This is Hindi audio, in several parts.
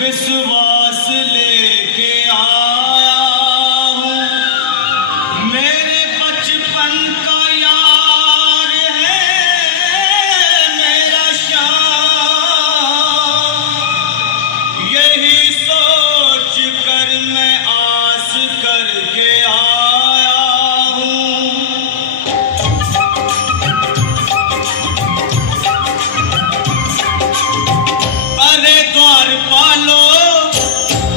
विश्वास लेके आया हूँ, मेरे बचपन का यार है मेरा श्याम। यही सोच कर मैं आस करके आया हूँ। अरे द्वारपालो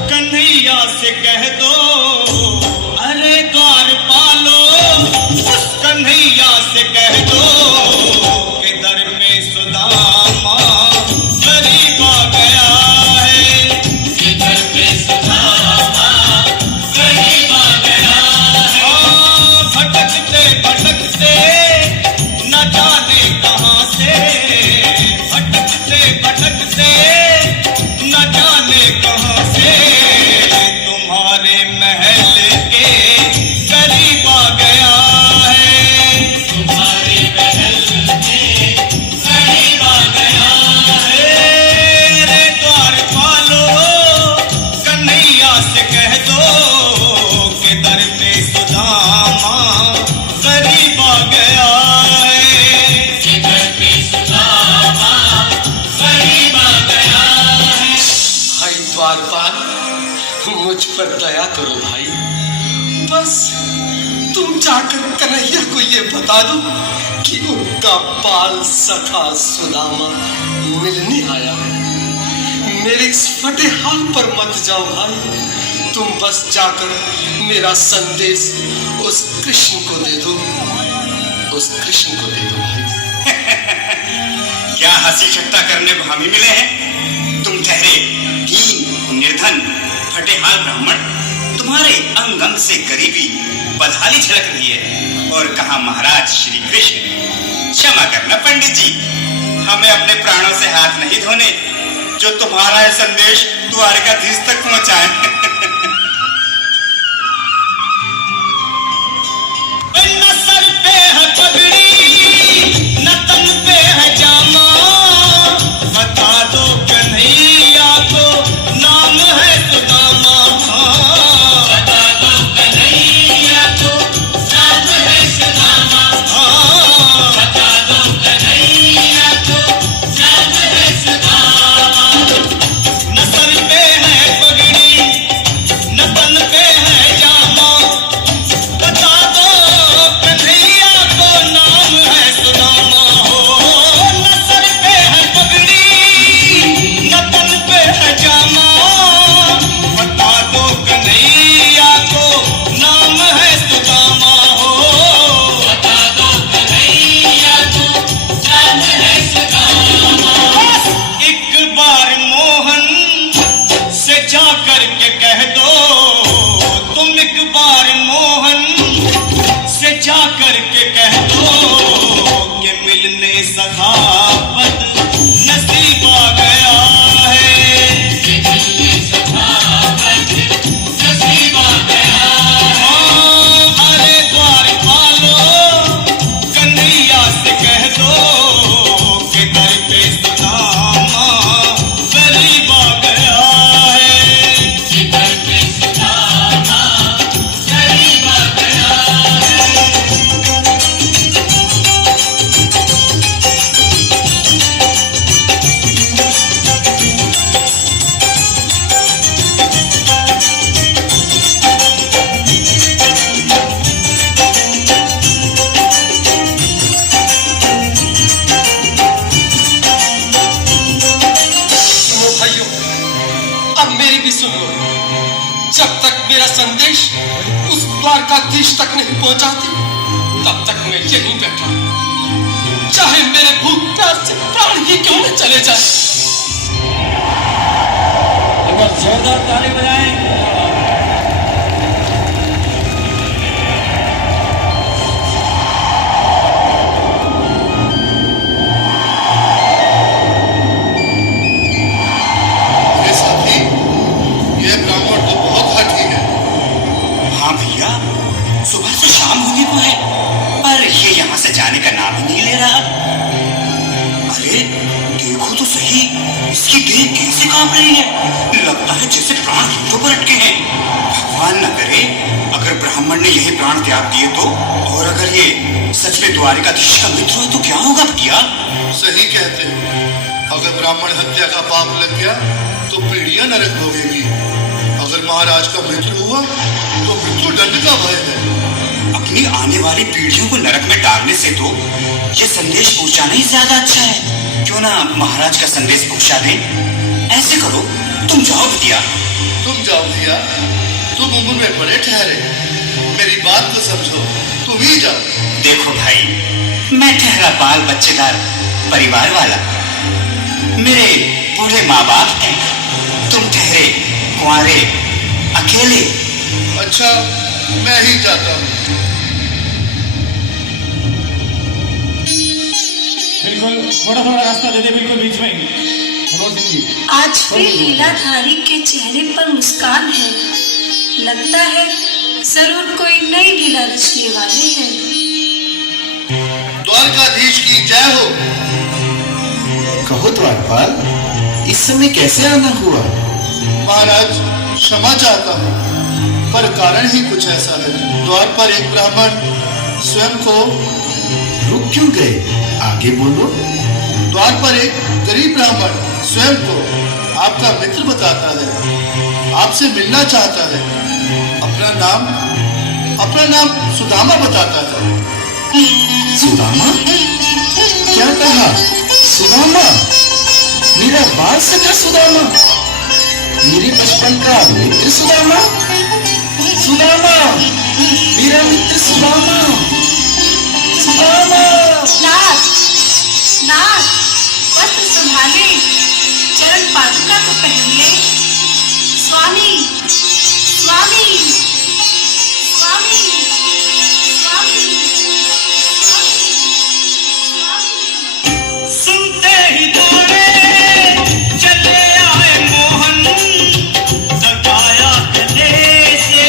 कन्हैया से कह दो, अरे द्वारपालो उस कन्हैया से कह दो कि दर में सुदामा गरीब आ गया है, कि दर में सुदामा गरीब आ गया है। भटकते भटकते न जाने कहाँ से, भटकते भटकते न जाने कहाँ से तुम्हारे महल के करीब आ गया है, तुम्हारे महल के करीब आ गया है। रे द्वारपालो कन्हैया से कह दो कि दर पे सुदामा करीब आ गया है, कि दर पे सुदामा करीब आ गया है। भाई द्वारपाल, मुझ पर दया करो भाई। बस तुम जाकर कन्हैया को ये बता दो कि उनका बाल सखा सुदामा मिलने आया है। मेरे इस फटे हाल पर मत जाओ भाई, तुम बस जाकर मेरा संदेश उस कृष्ण को दे दो, उस कृष्ण को दे दो भाई। क्या हंसी ठट्टा करने भामी मिले हैं? तुम ठहरे दीन निर्धन फटेहाल ब्राह्मण, तुम्हारे अंग अंग से गरीबी बदहाली झलक रही है। और कहा महाराज श्री कृष्ण। क्षमा करना पंडित जी, हमें अपने प्राणों से हाथ नहीं धोने जो तुम्हारा यह संदेश द्वारकाधीश तक पहुंचाए। न सर पे है पगड़ी न तन पे है जामा, बता दो कन्हैया को नाम है सुदामा। बता दो कन्हैया को नाम है सुदामा। बता दो कन्हैया को नाम है सुदामा। न सर पे है पगड़ी न तन पे है जामा, बता दो कन्हैया को नाम है सुदामा। हो न सर पे है पगड़ी न तन पे है जामा, बता दो कन्हैया को नाम है सुदामा। हो बता दो कन्हैया को नाम है सुदामा। एक बार मोहन से जा करके कह दो, तुम एक बार मोहन से जा करके कह दो कि मिलने सखावत नसीब आ गया है, कि मिलने सखावत नसीब आ गया है। अरे द्वारपालो कन्हैया से कह दो कि दर पे सुदामा गरीब आ गया है, कि दर पे सुदामा गरीब आ गया है। सुनो भाइयों, अब मेरी भी सुन लो। जब तक मेरा संदेश उस द्वारकाधीश तक नहीं पहुंचाती, तब तक मैं यहीं बैठा, चाहे मेरे भूख प्यास से प्राण ही क्यों न चले जाए। एक बार जोरदार ताली बजाएं। ये साथी, ये ब्राह्मण तो बहुत हठी है। हाँ भैया, सुबह से शाम होने को है पर ये यहाँ से जाने का नाम ही नहीं ले रहा। अरे देखो तो सही, इसकी देह ये कैसे कांप रही है? लगता है जैसे प्राण होठों पर अटके हैं। भगवान न करे अगर ब्राह्मण ने यही प्राण त्याग दिए तो, और अगर ये सच में द्वारिकाधीश का मित्र हो तो क्या होगा भैया? सही कहते हो। अगर ब्राह्मण हत्या का पाप लग गया तो पीढ़ियां नरक भोगेगी। अगर महाराज का मित्र हुआ तो मृत्यु दंड का भय है। अपनी आने वाली पीढ़ियों को नरक में डालने से तो ये संदेश पहुंचाना ही ज्यादा अच्छा है। क्यों ना महाराज का संदेश पहुंचा दें? ऐसे करो, तुम जाओ भैया। तुम जाओ भैया, तुम उम्र में बड़े ठहरे, मेरी बात को समझो, तुम ही जाओ। देखो भाई, मैं ठहरा बाल बच्चेदार परिवार वाला, मेरे बूढ़े माँ बाप हैं, तुम ठहरे कुंवारे अकेले। अच्छा, मैं ही जाता हूँ। बिल्कुल थोड़ा थोड़ा रास्ता दे दे, बिल्कुल बीच में मनोज सिंह जी। आज फिर लीलाधारी के चेहरे पर मुस्कान है। लगता है जरूर कोई नई लीला रचने वाले हैं। द्वारकाधीश की जय हो। कहो द्वारपाल, इस समय कैसे आना हुआ? महाराज क्षमा चाहता हूँ, पर कारण ही कुछ ऐसा है। द्वार पर एक ब्राह्मण स्वयं को रुक क्यों गए? आगे बोलो। द्वार पर एक गरीब ब्राह्मण स्वयं को आपका मित्र बताता है, आपसे मिलना चाहता है। अपना नाम सुदामा बताता है। सुदामा? क्या कहा? सुदामा? मेरा बाल सखा सुदामा? मेरे बचपन का मित्र सुदामा? सुदामा, मेरा मित्र सुदामा, सुदामा। नाथ, नाथ, वस्त्र संभाले, चरण पादुका तो पहन ले। स्वामी, स्वामी, स्वामी, स्वामी, स्वामी। सुनते ही दौड़े चले आए मोहन, लगाया गले से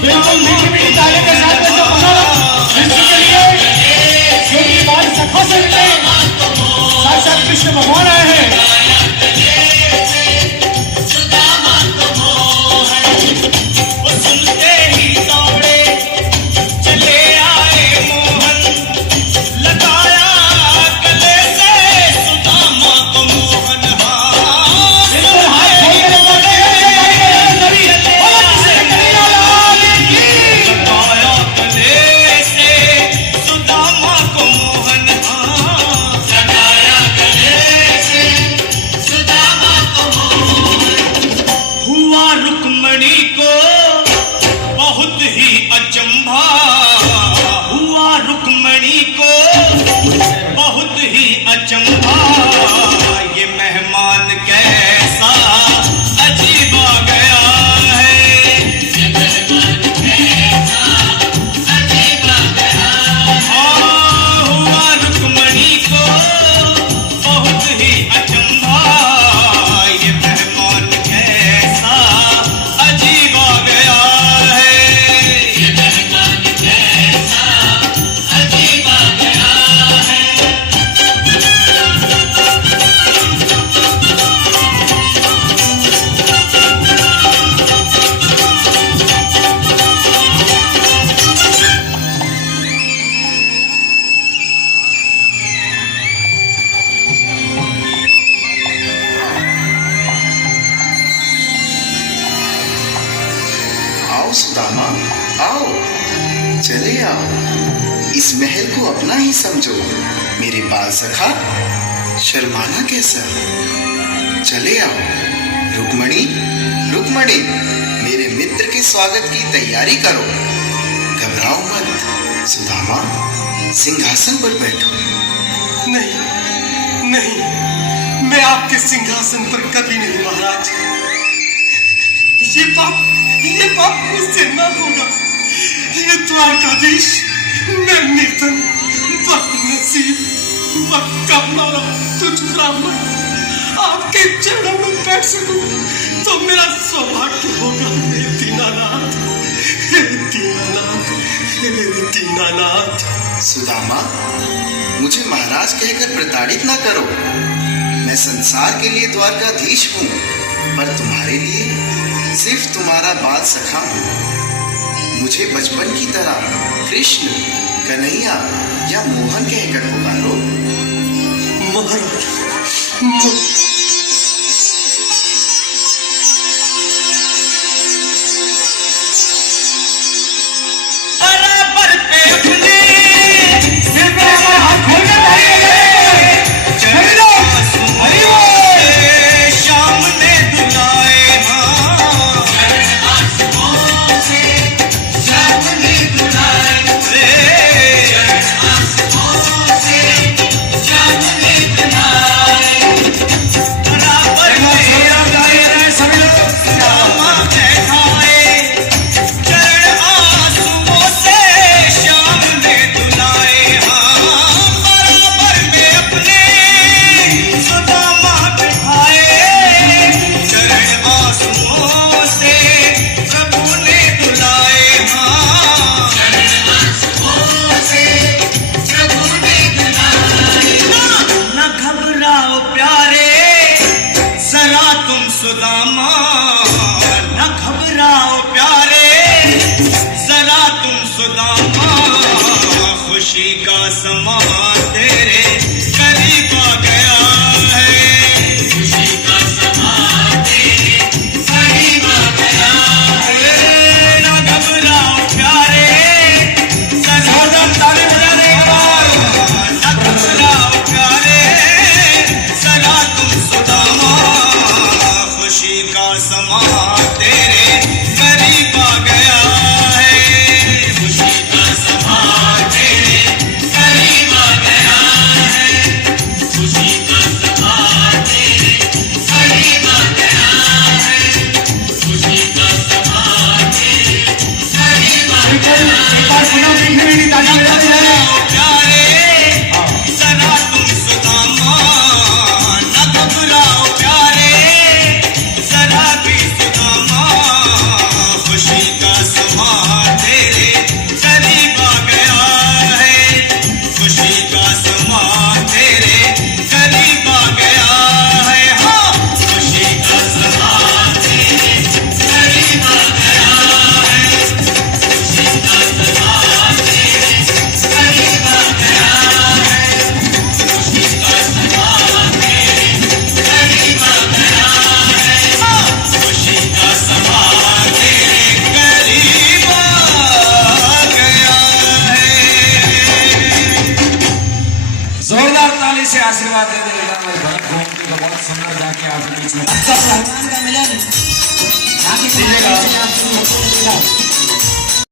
बिल्कुल मीठी मीठी ताली के साथ में जो मनोरथ कृष्ण के लिए जो कि बाल सखा से मिले, साक्षात कृष्ण भगवान आए हैं। वो सुनते ही दौड़े चले आए मोहन, लगाया गले से सुदामा को मोहन। बिल्कुल हाथ खोल के लगाते हैं, नबी बोलो किसी कन्हैया लाल की। लगाया गले से सुदामा को मोहन, लगाया गले से सुदामा को मोहन। हुआ रुक्मणी को बहुत ही अचंभा, हुआ रुक्मणी को बहुत ही अचंभा। ये मेहमान कैसा अजीब आ गया है, ये मेहमान कैसा अजीब आ गया है। हुआ रुक्मणी को बहुत ही अचंभा, ये मेहमान कैसा अजीब आ गया है, ये मेहमान कैसा अजीब आ गया है। आओ सुदामा, आओ, चले आओ। इस महल को अपना ही समझो। मेरे बाल सखा, शर्माना कैसा? चले आओ। रुक्मणी, रुक्मणी, मेरे मित्र के स्वागत की तैयारी करो। घबराओ मत। सुदामा, सिंहासन पर बैठो। नहीं नहीं, मैं आपके सिंहासन पर कभी नहीं महाराज। ये पाप मुझसे न होगा। ये द्वारकाधीश, मैं निर्धन, बदनसीब, बदकमारा, तुझ ब्राह्मण आपके चरणों में बैठ सकूं तो मेरा सौभाग्य होगा। हे दीनानाथ, हे दीनानाथ, हे दीनानाथ। सुदामा, मुझे महाराज कहकर प्रताड़ित ना करो। मैं संसार के लिए द्वारकाधीश हूँ, पर तुम्हारे लिए सिर्फ तुम्हारा बाल सखा हूँ। मुझे बचपन की तरह कृष्ण, कन्हैया या मोहन कहकर पुकारो। महाराज बराबर पे अपने सिर पे हमारा हाथ खोल के ताली बजाओ। हरि बोल। श्याम ने दुलाए हाँ श्याम ने दुलाए रे श्याम ने दुलाए बराबर में सभी लोग श्यामा बैठाए चरण आंसुओं से श्याम ने दुलाए हाँ बराबर में अपने सुदामा बिठाए चरण आंसुओं से प्रभु ने दुलाए हाँ चरण आंसुओं से प्रभु ने दुलाए न घबराओ प्यारे जरा तुम सुदामा न घबराओ प्यारे जरा तुम सुदामा खुशी का समा तेरे करीब आ गया है खुशी का समा तेरे करीब आ गया है न घबराओ प्यारे जरा तुम ताली बजा दे न घबराओ प्यारे जरा तुम सुदामा खुशी का समा तेरे करीब आ गया है खुशी का समा तेरे करीब आ गया है खुशी का समा तेरे करीब आ गया है खुशी का समा तेरे करीब आ बिल्कुल एक बार पुनः देखने में ताली बजा दी जाए। प्यारे जरा तुम सुदामा न घबराओ प्यारे जरा भी सुदामा खुशी का समा तेरे करीब आ गया है खुशी का समा तेरे करीब आ गया है हाँ खुशी का समा तेरे करीब आ गया है खुशी का समा तेरे करीब आ गया है खुशी का समा तेरे करीब आ गया है खुशी का समा तेरे करीब आ गया है। जोरदार ताली से आशीर्वाद दे देगा भाई भरत गोमती का बहुत सुंदर जाके आपके बीच में का मिलन जाके